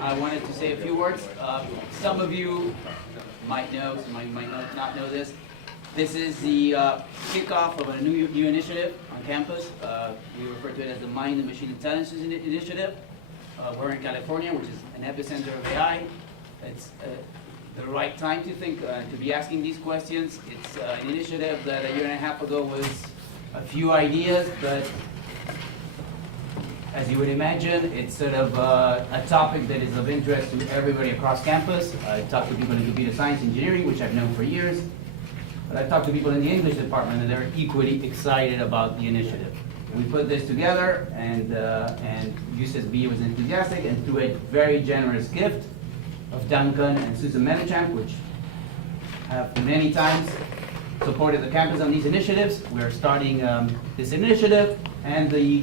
I wanted to say a few words. Some of you might know, some of you might not know this. This is the kickoff of a new initiative on campus. We refer to it as the Mind and Machine Intelligence Initiative. We're in California, which is an epicenter of AI. It's the right time to think, to be asking these questions. It's an initiative that a year and a half ago was a few ideas, but as you would imagine, it's sort of a topic that is of interest to everybody across campus. I talk to people in computer science engineering, which I've known for years. But I've talked to people in the English department, and they're equally excited about the initiative. We put this together, and UCSB was enthusiastic, and through a very generous gift of Duncan and Susan Melichamp, which have many times supported the campus on these initiatives, we're starting this initiative, and the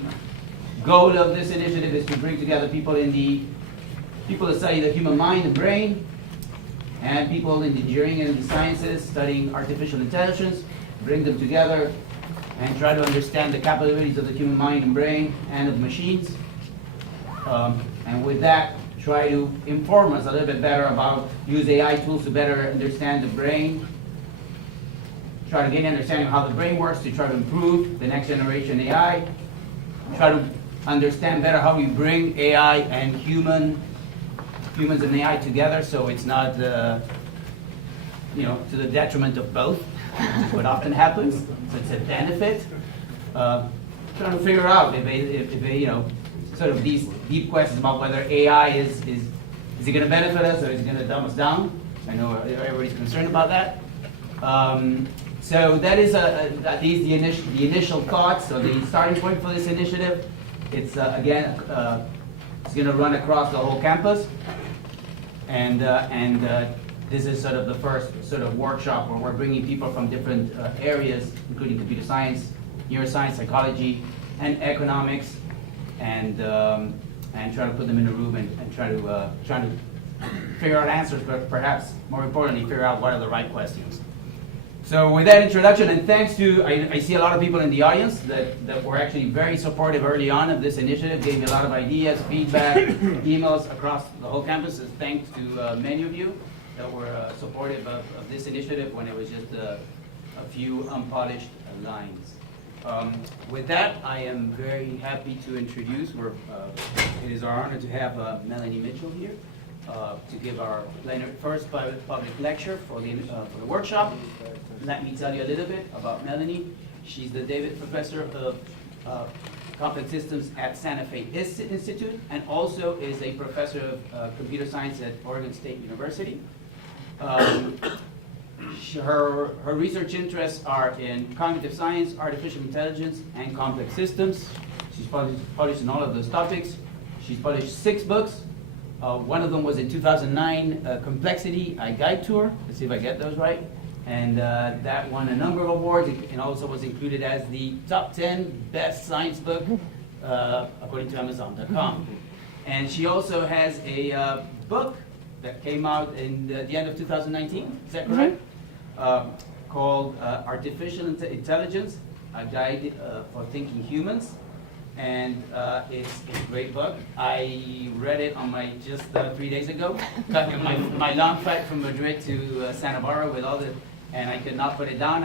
goal of this initiative is to bring together people that study the human mind, the brain, and people in the engineering and the sciences studying artificial intelligence, bring them together and try to understand the capabilities of the human mind and brain and of machines. And with that, try to inform us a little bit better about use AI tools to better understand the brain, try to gain understanding of how the brain works to try to improve the next generation AI, try to understand better how we bring AI and humans and AI together so it's not to the detriment of both, which is what often happens. So it's a benefit. Trying to figure out if sort of these deep questions about whether AI is it going to benefit us or is it going to dumb us down? I know everybody's concerned about that. So that is at least the initial thoughts. So the starting point for this initiative. It's again, it's going to run across the whole campus, and this is sort of the first sort of workshop where we're bringing people from different areas, including computer science, neuroscience, psychology, and economics, and try to put them in a room and try to figure out answers, but perhaps more importantly, figure out what are the right questions. So with that introduction, and thanks to, I see a lot of people in the audience that were actually very supportive early on of this initiative, gave me a lot of ideas, feedback, emails across the whole campus. And thanks to many of you that were supportive of this initiative when it was just a few unpolished lines. With that, I am very happy to introduce, it is our honor to have Melanie Mitchell here to give our first public lecture for the workshop. Let me tell you a little bit about Melanie. She's the David Professor of Complex Systems at Santa Fe Institute, and also is a Professor of Computer Science at Oregon State University. Her research interests are in cognitive science, artificial intelligence, and complex systems. She's published in all of those topics. She's published 6 books. One of them was in 2009, Complexity, a Guide Tour. Let's see if I get those right. And that won a number of awards. It also was included as the top 10 best science book, according to Amazon.com. And she also has a book that came out in the end of 2019, is that correct? Called Artificial Intelligence, a Guide for Thinking Humans. And it's a great book. I read it on just 3 days ago. my long flight from Madrid to Santa Barbara with all and I could not put it down.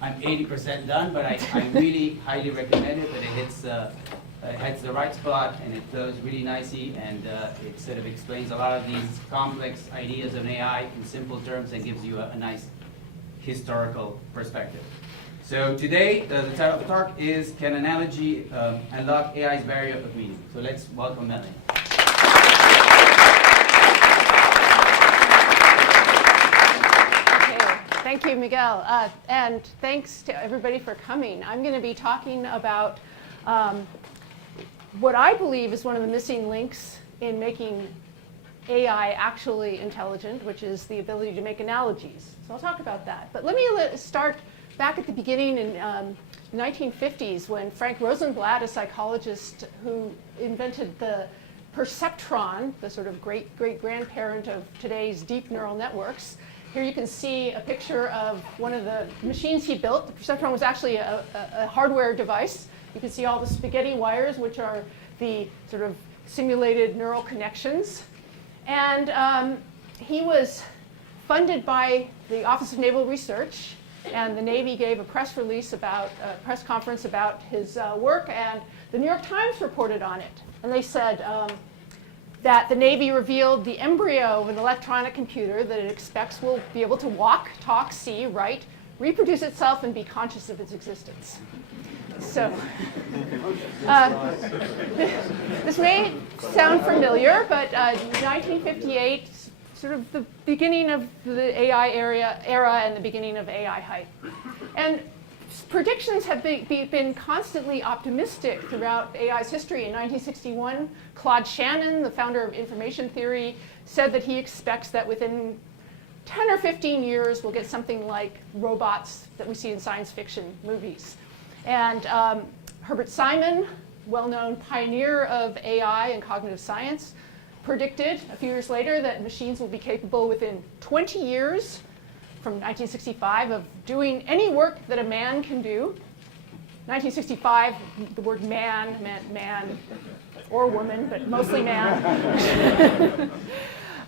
I'm 80% done, but I really highly recommend it. But it hits the right spot and it flows really nicely, and it sort of explains a lot of these complex ideas of AI in simple terms and gives you a nice historical perspective. So today, the title of the talk is Can Analogy Unlock AI's Barrier of Meaning? So let's welcome Melanie. Thank you, Miguel, and thanks to everybody for coming. I'm going to be talking about what I believe is one of the missing links in making AI actually intelligent, which is the ability to make analogies. So I'll talk about that. But let me start back at the beginning in the 1950s when Frank Rosenblatt, a psychologist who invented the perceptron, the sort of great-great-grandparent of today's deep neural networks. Here you can see a picture of one of the machines he built. The perceptron was actually a hardware device. You can see all the spaghetti wires, which are the sort of simulated neural connections. And he was funded by the Office of Naval Research, and the Navy gave a press release about, a press conference about his work, and the New York Times reported on it. And they said that the Navy revealed the embryo of an electronic computer that it expects will be able to walk, talk, see, write, reproduce itself, and be conscious of its existence. So this may sound familiar, but 1958, sort of the beginning of the AI era and the beginning of AI hype. And predictions have been constantly optimistic throughout AI's history. In 1961, Claude Shannon, the founder of information theory, said that he expects that within 10 or 15 years we'll get something like robots that we see in science fiction movies. And Herbert Simon, well-known pioneer of AI and cognitive science, predicted a few years later that machines will be capable within 20 years from 1965 of doing any work that a man can do. 1965, the word man meant man or woman, but mostly man.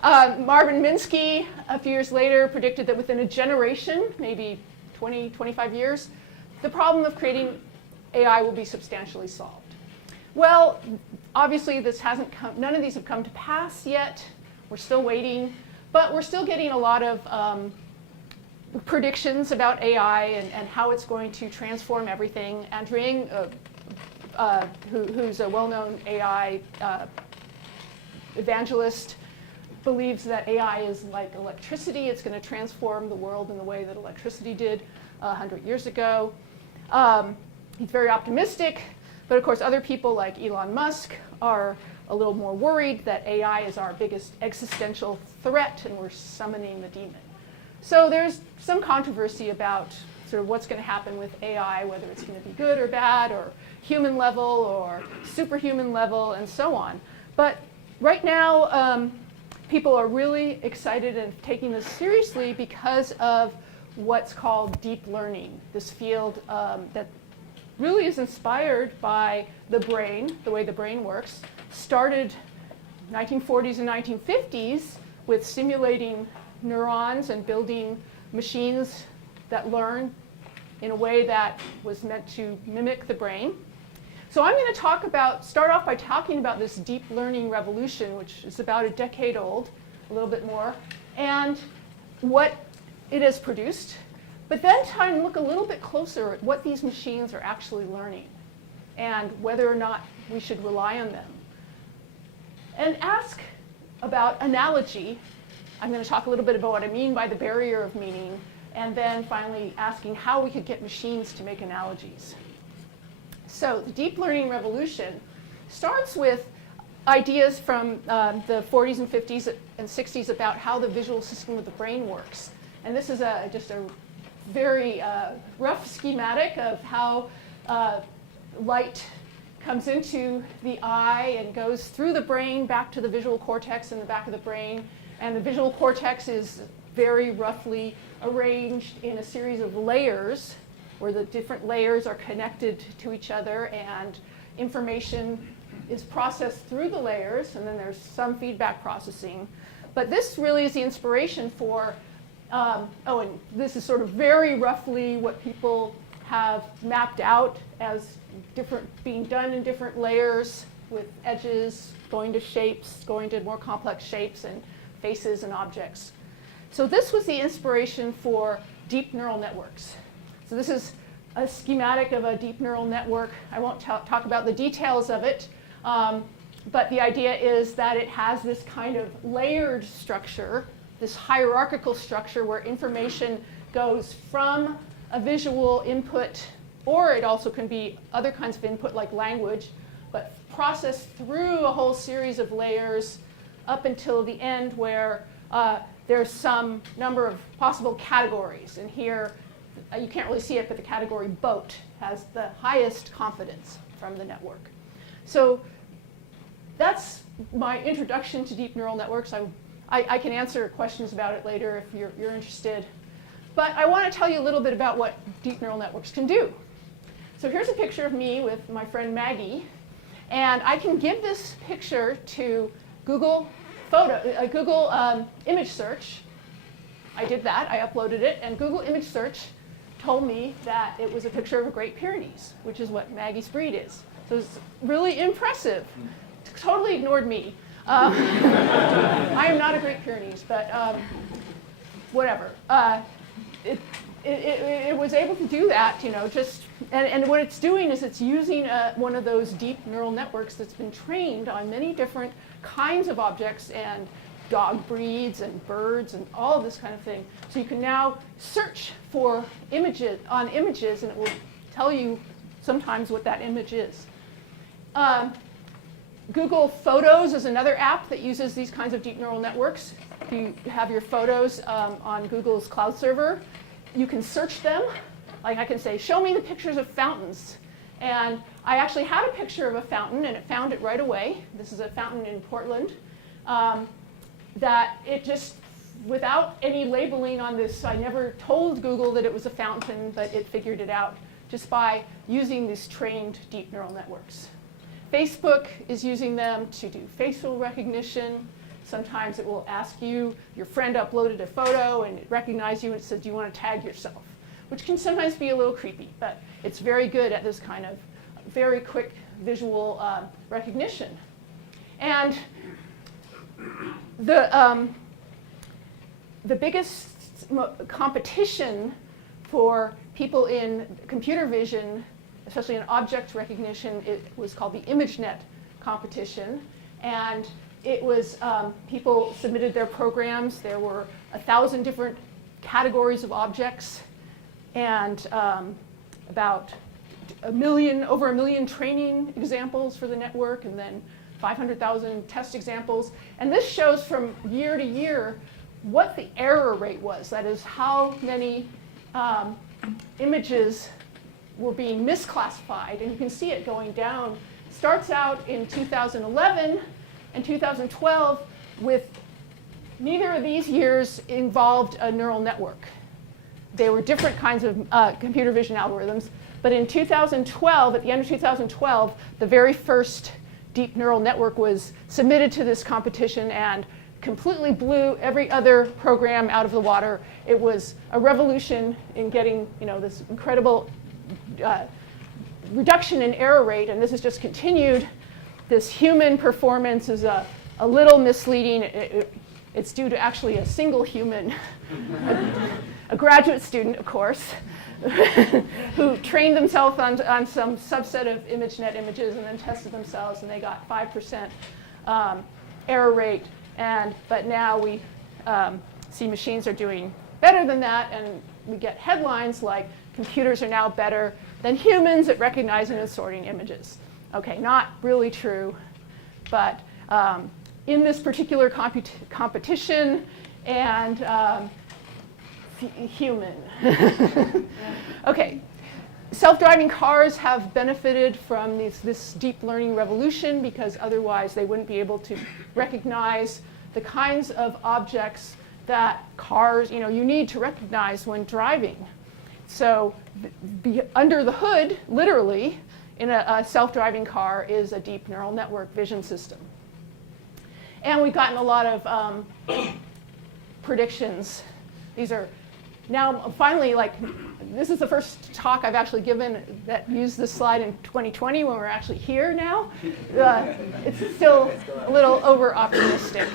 Marvin Minsky, a few years later, predicted that within a generation, maybe 20, 25 years, the problem of creating AI will be substantially solved. Well, obviously this hasn't come, none of these have come to pass yet. We're still waiting, but we're still getting a lot of predictions about AI and how it's going to transform everything. Andrew Ng, who's a well-known AI evangelist, believes that AI is like electricity. It's going to transform the world in the way that electricity did 100 years ago. He's very optimistic, but of course other people like Elon Musk are a little more worried that AI is our biggest existential threat and we're summoning the demon. So there's some controversy about sort of what's going to happen with AI, whether it's going to be good or bad, or human level or superhuman level, and so on. But right now, people are really excited and taking this seriously because of what's called deep learning, this field that really is inspired by the brain, the way the brain works. Started 1940s and 1950s with simulating neurons and building machines that learn in a way that was meant to mimic the brain. So I'm going to start off by talking about this deep learning revolution, which is about a decade old, a little bit more, and what it has produced, but then try and look a little bit closer at what these machines are actually learning and whether or not we should rely on them. And ask about analogy. I'm going to talk a little bit about what I mean by the barrier of meaning, and then finally asking how we could get machines to make analogies. So the deep learning revolution starts with ideas from the 40s and 50s and 60s about how the visual system of the brain works. And this is just a very rough schematic of how light comes into the eye and goes through the brain back to the visual cortex in the back of the brain. And the visual cortex is very roughly arranged in a series of layers where the different layers are connected to each other and information is processed through the layers, and then there's some feedback processing. But this really is the inspiration for, and this is sort of very roughly what people have mapped out as being done in different layers with edges, going to shapes, going to more complex shapes and faces and objects. So this was the inspiration for deep neural networks. So this is a schematic of a deep neural network. I won't talk about the details of it, but the idea is that it has this kind of layered structure, this hierarchical structure where information goes from a visual input, or it also can be other kinds of input like language, but processed through a whole series of layers up until the end where there's some number of possible categories. And here, you can't really see it, but the category boat has the highest confidence from the network. So that's my introduction to deep neural networks. I can answer questions about it later if you're interested. But I want to tell you a little bit about what deep neural networks can do. So here's a picture of me with my friend Maggie. And I can give this picture to Google Google image search. I did that, I uploaded it, and Google image search told me that it was a picture of a Great Pyrenees, which is what Maggie's breed is. So it's really impressive. Totally ignored me. I am not a Great Pyrenees, but whatever. It was able to do that, and what it's doing is it's using one of those deep neural networks that's been trained on many different kinds of objects and dog breeds and birds and all of this kind of thing. So you can now search for images and it will tell you sometimes what that image is. Google Photos is another app that uses these kinds of deep neural networks. If you have your photos on Google's cloud server, you can search them. Like I can say, show me the pictures of fountains. And I actually had a picture of a fountain, and it found it right away. This is a fountain in Portland. That it just, without any labeling on this, I never told Google that it was a fountain, but it figured it out just by using these trained deep neural networks. Facebook is using them to do facial recognition. Sometimes it will ask you, your friend uploaded a photo and it recognized you and it says, do you want to tag yourself? Which can sometimes be a little creepy, but it's very good at this kind of very quick visual recognition. And the biggest competition for people in computer vision, especially in object recognition, it was called the ImageNet competition. And it was, people submitted their programs. There were 1,000 different categories of objects and about over a million training examples for the network, and then 500,000 test examples. And this shows from year to year what the error rate was. That is, how many images were being misclassified. And you can see it going down. It starts out in 2011 and 2012 with neither of these years involved a neural network. They were different kinds of computer vision algorithms. But in 2012, at the end of 2012, the very first deep neural network was submitted to this competition and completely blew every other program out of the water. It was a revolution in getting this incredible reduction in error rate, and this has just continued. This human performance is a little misleading. It's due to actually a single human, a graduate student, of course, who trained themselves on some subset of ImageNet images and then tested themselves, and they got 5% error rate. But now we see machines are doing better than that, and we get headlines like, computers are now better than humans at recognizing and sorting images. Okay, not really true, but in this particular competition, and human. Okay, self-driving cars have benefited from this deep learning revolution because otherwise they wouldn't be able to recognize the kinds of objects that cars, you need to recognize when driving. So under the hood, literally, in a self-driving car is a deep neural network vision system. And we've gotten a lot of predictions. These are now finally, this is the first talk I've actually given that used this slide in 2020 when we're actually here now. It's still a little over-optimistic.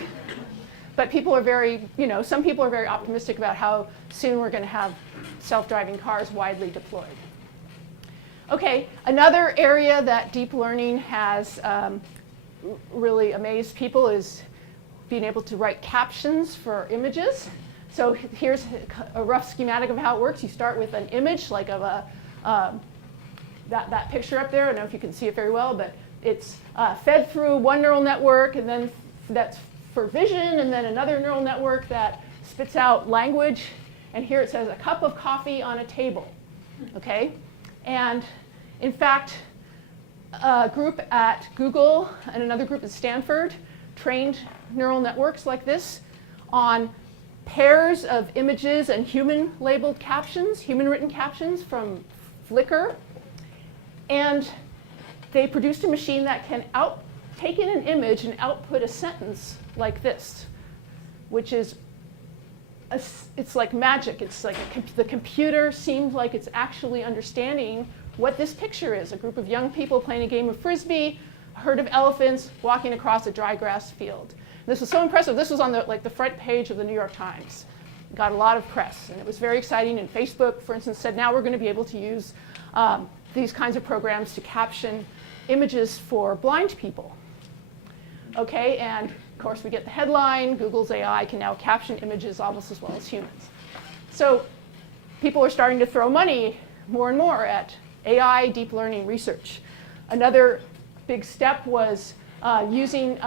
But people are very, some people are very optimistic about how soon we're going to have self-driving cars widely deployed. Okay, another area that deep learning has really amazed people is being able to write captions for images. So here's a rough schematic of how it works. You start with an image, like of that picture up there. I don't know if you can see it very well, but it's fed through one neural network, and then that's for vision, and then another neural network that spits out language. And here it says a cup of coffee on a table. Okay? And in fact, a group at Google and another group at Stanford trained neural networks like this on pairs of images and human-labeled captions, human-written captions from Flickr. And they produced a machine that can take in an image and output a sentence like this, which is, it's like magic. It's like the computer seems like it's actually understanding what this picture is. A group of young people playing a game of Frisbee, a herd of elephants walking across a dry grass field. This was so impressive. This was on the front page of the New York Times. It got a lot of press, and it was very exciting. And Facebook, for instance, said now we're going to be able to use these kinds of programs to caption images for blind people. Okay, and of course we get the headline, Google's AI can now caption images almost as well as humans. So people are starting to throw money more and more at AI deep learning research. Another big step was using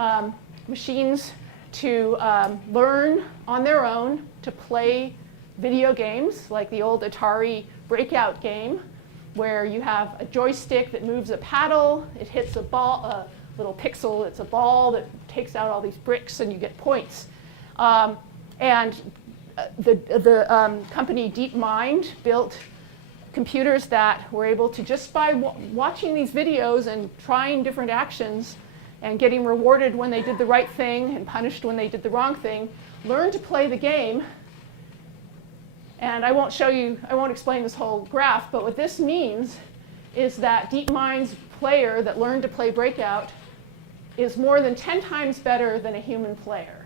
machines to learn on their own to play video games, like the old Atari Breakout game, where you have a joystick that moves a paddle, it hits a ball, a little pixel, it's a ball that takes out all these bricks and you get points. And the company DeepMind built computers that were able to, just by watching these videos and trying different actions and getting rewarded when they did the right thing and punished when they did the wrong thing, learn to play the game. And I won't explain this whole graph, but what this means is that DeepMind's player that learned to play Breakout is more than 10 times better than a human player.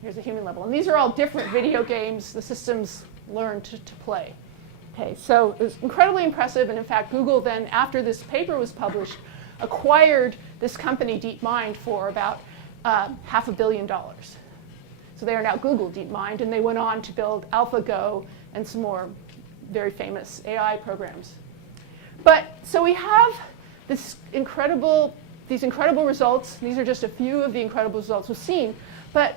Here's a human level. And these are all different video games the systems learned to play. Okay, so it was incredibly impressive, and in fact, Google then, after this paper was published, acquired this company, DeepMind, for about $500 million. So they are now Google DeepMind, and they went on to build AlphaGo and some more very famous AI programs. But so we have these incredible results. These are just a few of the incredible results we've seen. But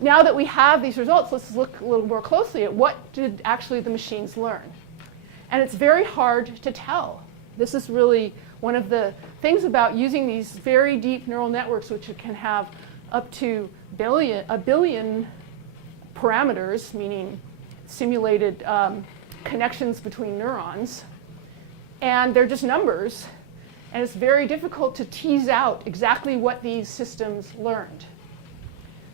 now that we have these results, let's look a little more closely at what did actually the machines learn. And it's very hard to tell. This is really one of the things about using these very deep neural networks, which can have up to a billion parameters, meaning simulated connections between neurons. And they're just numbers. And it's very difficult to tease out exactly what these systems learned.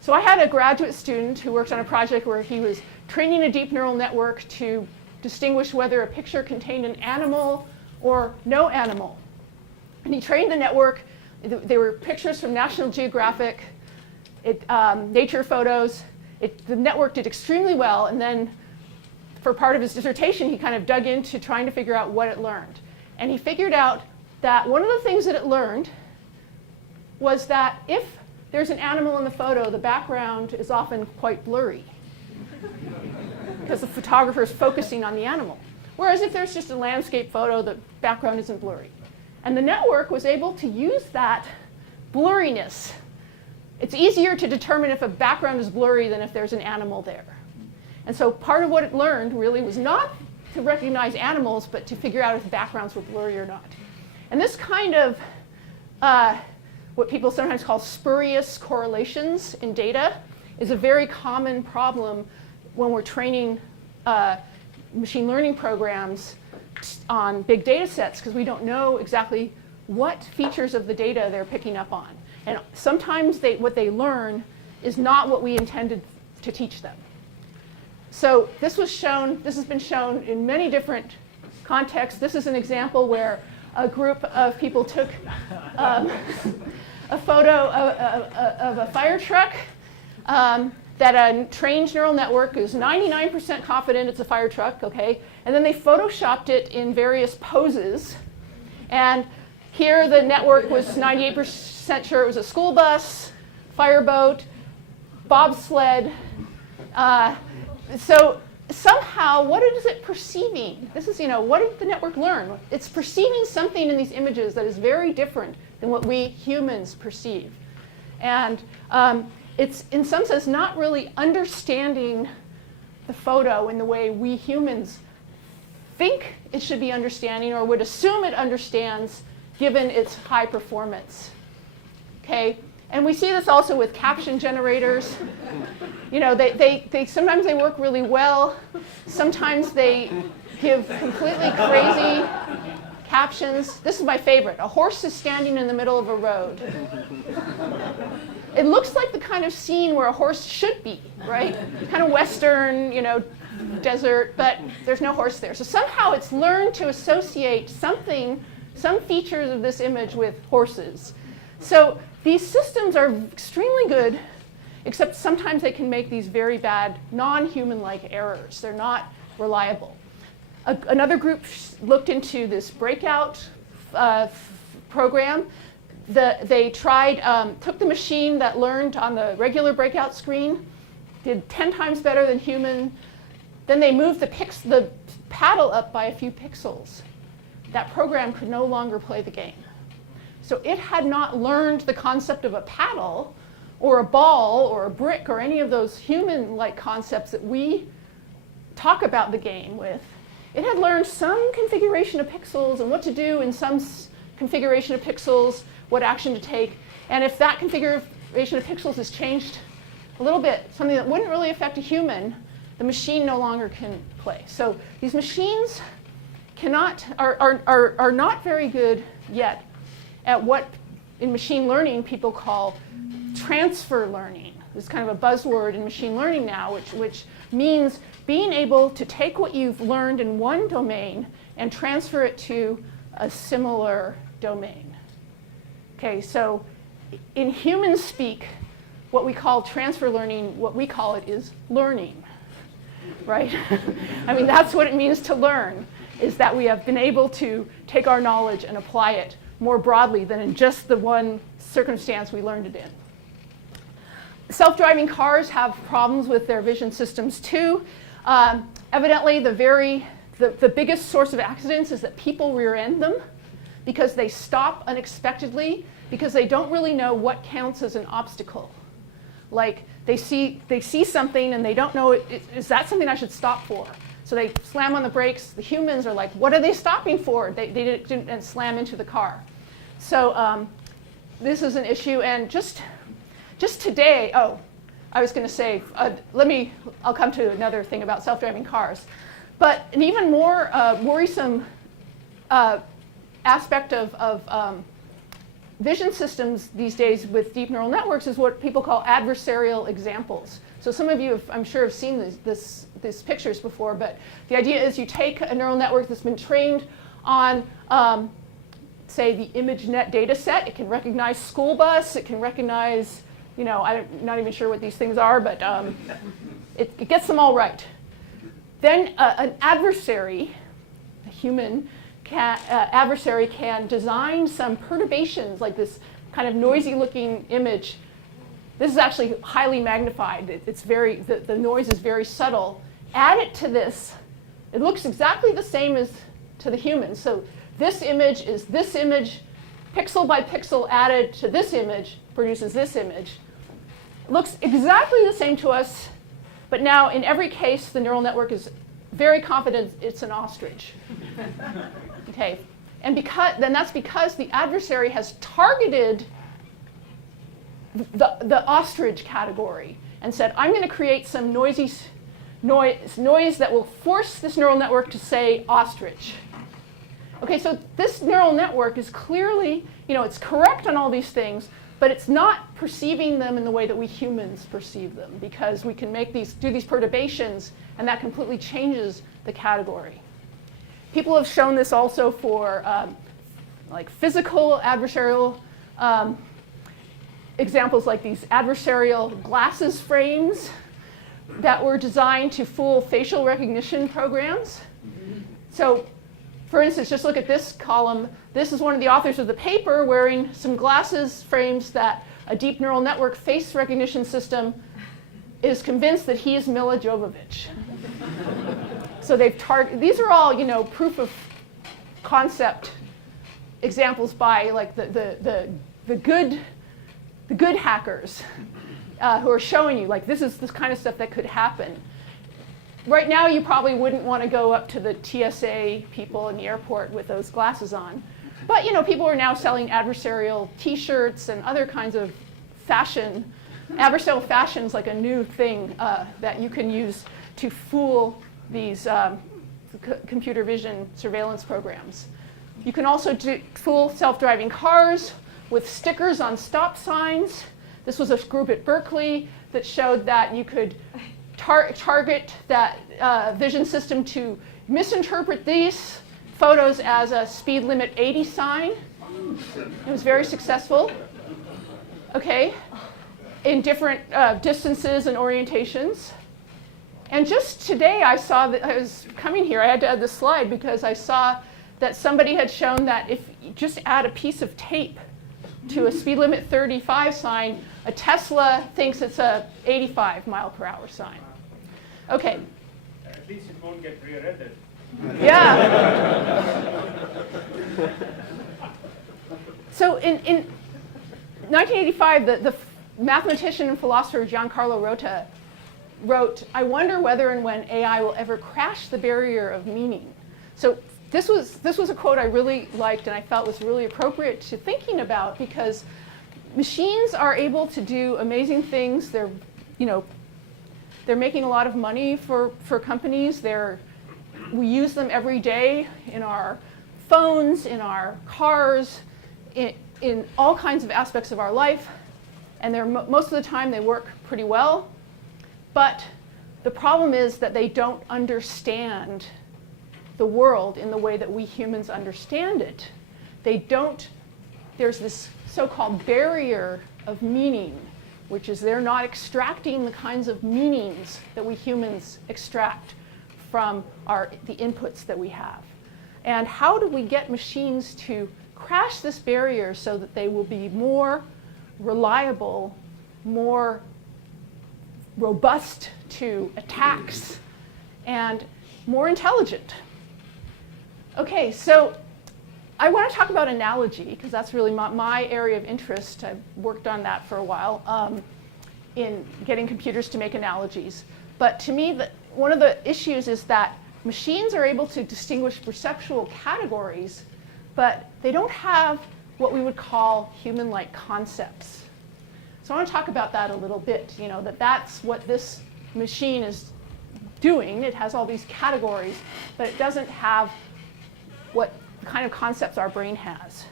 So I had a graduate student who worked on a project where he was training a deep neural network to distinguish whether a picture contained an animal or no animal. And he trained the network. They were pictures from National Geographic, nature photos. The network did extremely well. And then for part of his dissertation, he kind of dug into trying to figure out what it learned. And he figured out that one of the things that it learned was that if there's an animal in the photo, the background is often quite blurry because the photographer is focusing on the animal. Whereas if there's just a landscape photo, the background isn't blurry. And the network was able to use that blurriness. It's easier to determine if a background is blurry than if there's an animal there. And so part of what it learned really was not to recognize animals, but to figure out if backgrounds were blurry or not. And this kind of what people sometimes call spurious correlations in data is a very common problem when we're training machine learning programs on big data sets, because we don't know exactly what features of the data they're picking up on. And sometimes what they learn is not what we intended to teach them. So this has been shown in many different contexts. This is an example where a group of people took a photo of a fire truck that a trained neural network is 99% confident it's a fire truck, okay? And then they photoshopped it in various poses. And here the network was 98% sure it was a school bus, fireboat, bobsled. So somehow, what is it perceiving? This is, what did the network learn? It's perceiving something in these images that is very different than what we humans perceive. And it's, in some sense, not really understanding the photo in the way we humans think it should be understanding or would assume it understands given its high performance. Okay? And we see this also with caption generators. Sometimes they work really well. Sometimes they give completely crazy captions. This is my favorite. A horse is standing in the middle of a road. it looks like the kind of scene where a horse should be, right? Kind of Western, desert, but there's no horse there. So somehow it's learned to associate some features of this image with horses. So these systems are extremely good, except sometimes they can make these very bad non-human-like errors. They're not reliable. Another group looked into this breakout program. They took the machine that learned on the regular breakout screen, did 10 times better than human. Then they moved the paddle up by a few pixels. That program could no longer play the game. So it had not learned the concept of a paddle or a ball or a brick or any of those human-like concepts that we talk about the game with. It had learned some configuration of pixels and what to do in some configuration of pixels, what action to take. And if that configuration of pixels is changed a little bit, something that wouldn't really affect a human, the machine no longer can play. So these machines are not very good yet at what in machine learning people call transfer learning. This is kind of a buzzword in machine learning now, which means being able to take what you've learned in one domain and transfer it to a similar domain. Okay, so in human speak, what we call transfer learning, what we call it is learning, right? I mean, that's what it means to learn, is that we have been able to take our knowledge and apply it more broadly than in just the one circumstance we learned it in. Self-driving cars have problems with their vision systems too. Evidently, the biggest source of accidents is that people rear-end them because they stop unexpectedly because they don't really know what counts as an obstacle. Like they see something and they don't know, is that something I should stop for? So they slam on the brakes. The humans are like, what are they stopping for? They didn't and slam into the car. So this is an issue. And just today, I was going to say, I'll come to another thing about self-driving cars. But an even more worrisome aspect of vision systems these days with deep neural networks is what people call adversarial examples. So some of you, I'm sure, have seen these pictures before, but the idea is you take a neural network that's been trained on, say, the ImageNet data set. It can recognize school bus. It can recognize, I'm not even sure what these things are, but it gets them all right. Then an adversary, a human adversary, can design some perturbations, like this kind of noisy-looking image. This is actually highly magnified. The noise is very subtle. Add it to this. It looks exactly the same as to the human. So this image is this image, pixel by pixel added to this image produces this image. It looks exactly the same to us, but now in every case, the neural network is very confident it's an ostrich. Okay, and that's because the adversary has targeted the ostrich category and said, I'm going to create some noise that will force this neural network to say ostrich. Okay, so this neural network is clearly, it's correct on all these things, but it's not perceiving them in the way that we humans perceive them, because we can do these perturbations, and that completely changes the category. People have shown this also for like physical adversarial examples, like these adversarial glasses frames that were designed to fool facial recognition programs. So, for instance, just look at this column. This is one of the authors of the paper wearing some glasses frames that a deep neural network face recognition system is convinced that he is Mila Jovovich. So these are all, proof of concept examples by like the good hackers who are showing you like this is this kind of stuff that could happen. Right now, you probably wouldn't want to go up to the TSA people in the airport with those glasses on. But people are now selling adversarial T-shirts and other kinds of fashion. Adversarial fashion is like a new thing that you can use to fool these computer vision surveillance programs. You can also fool self-driving cars with stickers on stop signs. This was a group at Berkeley that showed that you could target that vision system to misinterpret these photos as a speed limit 80 sign. It was very successful. Okay, in different distances and orientations. And just today I saw that I was coming here, I had to add this slide because I saw that somebody had shown that if you just add a piece of tape to a speed limit 35 sign, a Tesla thinks it's a 85 mile per hour sign. Okay. At least it won't get rear-ended. Yeah. So in 1985, the mathematician and philosopher Gian-Carlo Rota wrote, "I wonder whether and when AI will ever crash the barrier of meaning." So this was a quote I really liked and I felt was really appropriate to thinking about, because machines are able to do amazing things. They're making a lot of money for companies. We use them every day in our phones, in our cars, in all kinds of aspects of our life. And most of the time they work pretty well. But the problem is that they don't understand the world in the way that we humans understand it. There's this so-called barrier of meaning, which is they're not extracting the kinds of meanings that we humans extract from the inputs that we have. And how do we get machines to crash this barrier so that they will be more reliable, more robust to attacks, and more intelligent? Okay, so I want to talk about analogy, because that's really my area of interest. I've worked on that for a while, in getting computers to make analogies. But to me, one of the issues is that machines are able to distinguish perceptual categories, but they don't have what we would call human-like concepts. So I want to talk about that a little bit, that's what this machine is doing. It has all these categories, but it doesn't have what kind of concepts our brain has.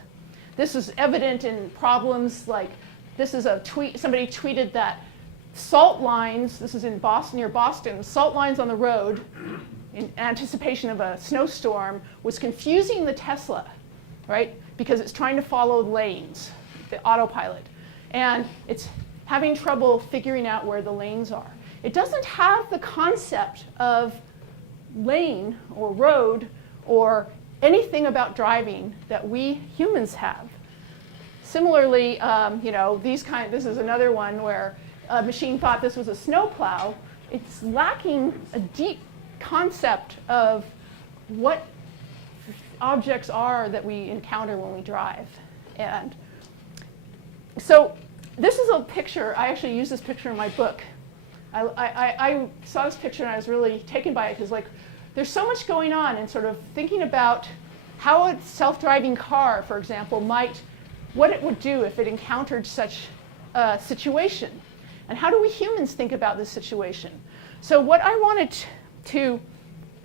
This is evident in problems like, this is a tweet, somebody tweeted that salt lines, this is in Boston, near Boston, salt lines on the road in anticipation of a snowstorm was confusing the Tesla, right? Because it's trying to follow lanes, the autopilot. And it's having trouble figuring out where the lanes are. It doesn't have the concept of lane or road or anything about driving that we humans have. Similarly, this is another one where a machine thought this was a snowplow. It's lacking a deep concept of what objects are that we encounter when we drive. And so this is a picture. I actually use this picture in my book. I saw this picture and I was really taken by it, because there's so much going on, and sort of thinking about how a self-driving car, for example, what it would do if it encountered such a situation. And how do we humans think about this situation? So what I wanted to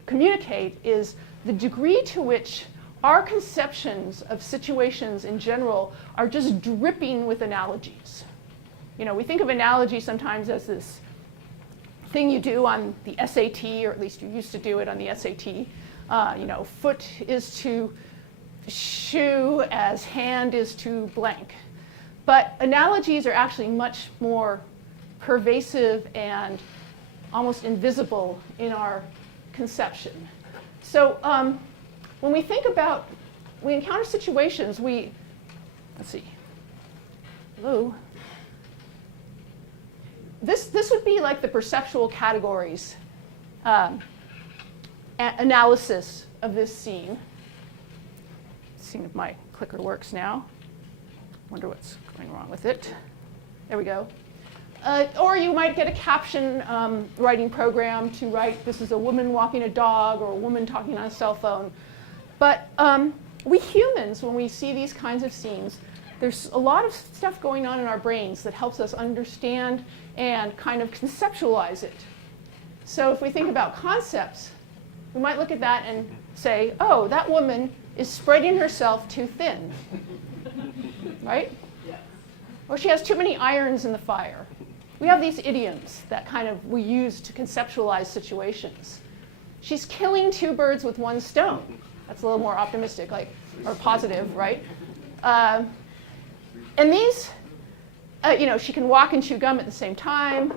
communicate is the degree to which our conceptions of situations in general are just dripping with analogies. We think of analogy sometimes as this thing you do on the SAT, or at least you used to do it on the SAT. Foot is to shoe as hand is to blank. But analogies are actually much more pervasive and almost invisible in our conception. So when we think about, we encounter situations, let's see, hello. This would be like the perceptual categories analysis of this scene. Seeing if my clicker works now. Wonder what's going wrong with it. There we go. Or you might get a caption writing program to write, this is a woman walking a dog, or a woman talking on a cell phone. But we humans, when we see these kinds of scenes, there's a lot of stuff going on in our brains that helps us understand and kind of conceptualize it. So if we think about concepts, we might look at that and say, oh, that woman is spreading herself too thin, right? Yes. or she has too many irons in the fire. We have these idioms that kind of we use to conceptualize situations. She's killing two birds with one stone. That's a little more optimistic, like, or positive, right? And these, she can walk and chew gum at the same time.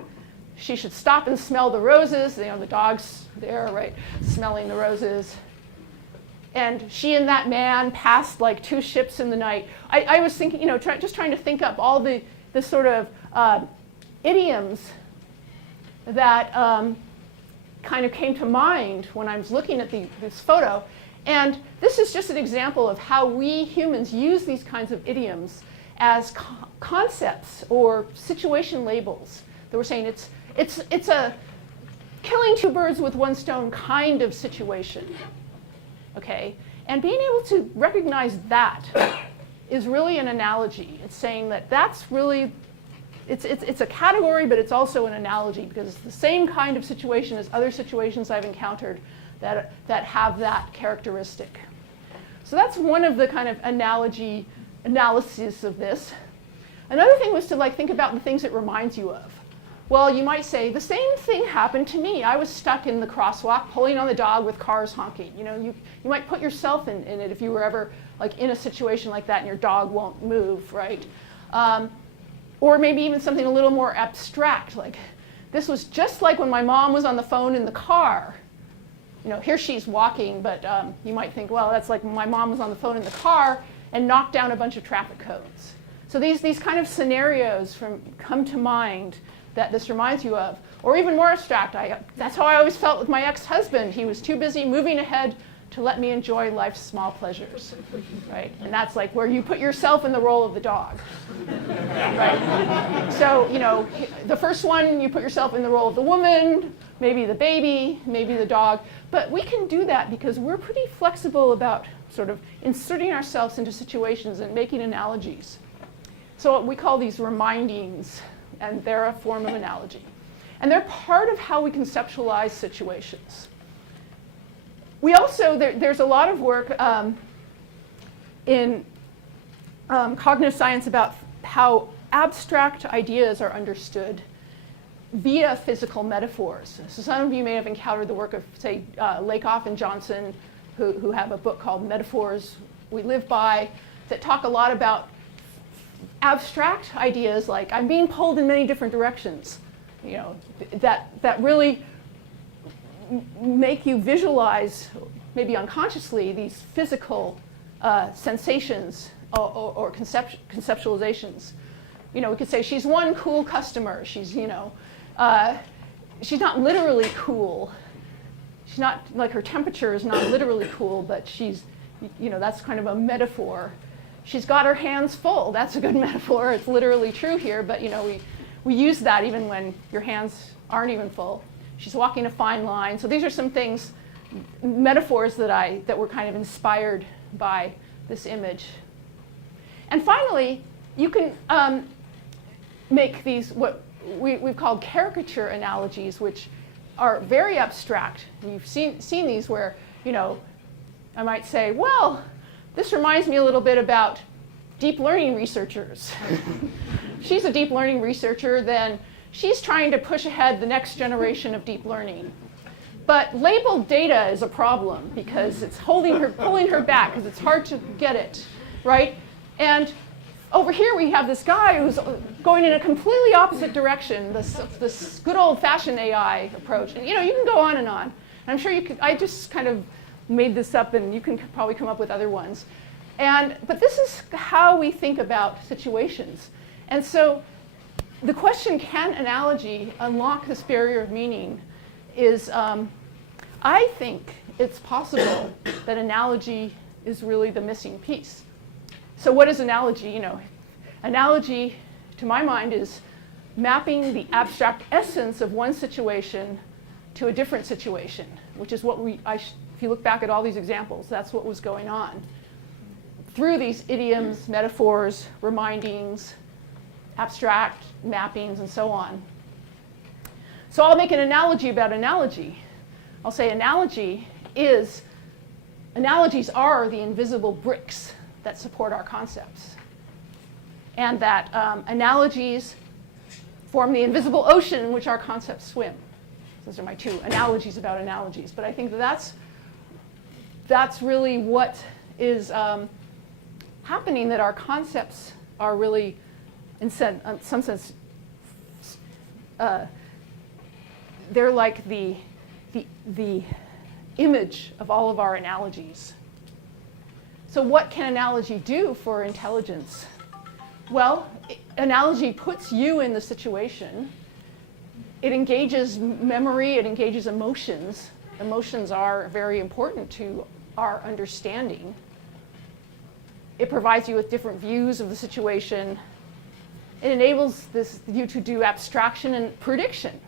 She should stop and smell the roses. The dog's there, right, smelling the roses. And she and that man passed like two ships in the night. I was thinking, just trying to think up all the sort of idioms that kind of came to mind when I was looking at this photo. And this is just an example of how we humans use these kinds of idioms as concepts or situation labels. That we're saying it's a killing two birds with one stone kind of situation. Okay? And being able to recognize that is really an analogy. It's saying that that's really, it's a category, but it's also an analogy because it's the same kind of situation as other situations I've encountered that have that characteristic. So that's one of the kind of analogy analysis of this. Another thing was to think about the things it reminds you of. Well, you might say, the same thing happened to me. I was stuck in the crosswalk, pulling on the dog with cars honking. You might put yourself in it if you were ever in a situation like that and your dog won't move, right? Or maybe even something a little more abstract, like this was just like when my mom was on the phone in the car. Here she's walking, but you might think, well, that's like when my mom was on the phone in the car and knocked down a bunch of traffic cones. So these kind of scenarios come to mind that this reminds you of. Or even more abstract, that's how I always felt with my ex-husband. He was too busy moving ahead to let me enjoy life's small pleasures, right? And that's like where you put yourself in the role of the dog, right? So, the first one, you put yourself in the role of the woman, maybe the baby, maybe the dog. But we can do that because we're pretty flexible about sort of inserting ourselves into situations and making analogies. So we call these remindings, and they're a form of analogy. And they're part of how we conceptualize situations. We also, there's a lot of work in cognitive science about how abstract ideas are understood via physical metaphors. So some of you may have encountered the work of, say, Lakoff and Johnson, who have a book called Metaphors We Live By, that talk a lot about abstract ideas like I'm being pulled in many different directions, that really make you visualize, maybe unconsciously, these physical sensations or conceptualizations. We could say she's one cool customer. She's not literally cool. She's not like her temperature is not literally cool, but she's, that's kind of a metaphor. She's got her hands full. That's a good metaphor. It's literally true here, but we use that even when your hands aren't even full. She's walking a fine line. So these are some things, metaphors that were kind of inspired by this image. And finally, you can make these what we've called caricature analogies, which are very abstract. You've seen these where, I might say, well, this reminds me a little bit about deep learning researchers. She's a deep learning researcher, then she's trying to push ahead the next generation of deep learning. But labeled data is a problem because it's pulling her back because it's hard to get it, right? And over here we have this guy who's going in a completely opposite direction, this good old-fashioned AI approach. And you can go on and on. And I'm sure you could, I just kind of made this up, and you can probably come up with other ones. But this is how we think about situations. And so the question, can analogy unlock this barrier of meaning, is I think it's possible that analogy is really the missing piece. So what is analogy? Analogy, to my mind, is mapping the abstract essence of one situation to a different situation, which is what if you look back at all these examples, that's what was going on. Through these idioms, metaphors, remindings, abstract mappings, and so on. So I'll make an analogy about analogy. I'll say analogies are the invisible bricks that support our concepts. and that analogies form the invisible ocean in which our concepts swim. Those are my two analogies about analogies. But I think that's really what is happening, that our concepts are really, in some sense, they're like the image of all of our analogies. So what can analogy do for intelligence? Well, analogy puts you in the situation. It engages memory, it engages emotions. Emotions are very important to our understanding. It provides you with different views of the situation. It enables you to do abstraction and prediction,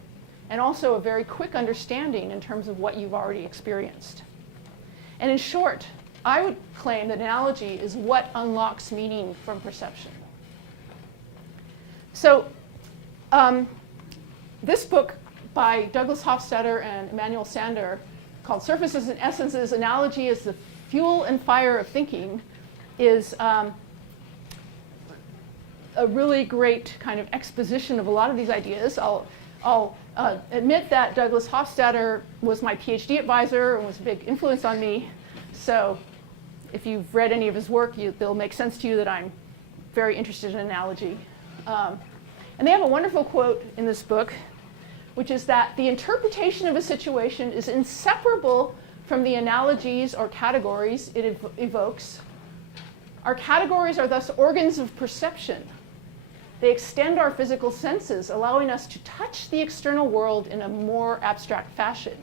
and also a very quick understanding in terms of what you've already experienced. And in short, I would claim that analogy is what unlocks meaning from perception. So this book by Douglas Hofstadter and Emmanuel Sander, called Surfaces and Essences, Analogy is the Fuel and Fire of Thinking, is a really great kind of exposition of a lot of these ideas. I'll admit that Douglas Hofstadter was my PhD advisor and was a big influence on me. So if you've read any of his work, it'll make sense to you that I'm very interested in analogy. And they have a wonderful quote in this book, which is that the interpretation of a situation is inseparable from the analogies or categories it evokes. Our categories are thus organs of perception. They extend our physical senses, allowing us to touch the external world in a more abstract fashion.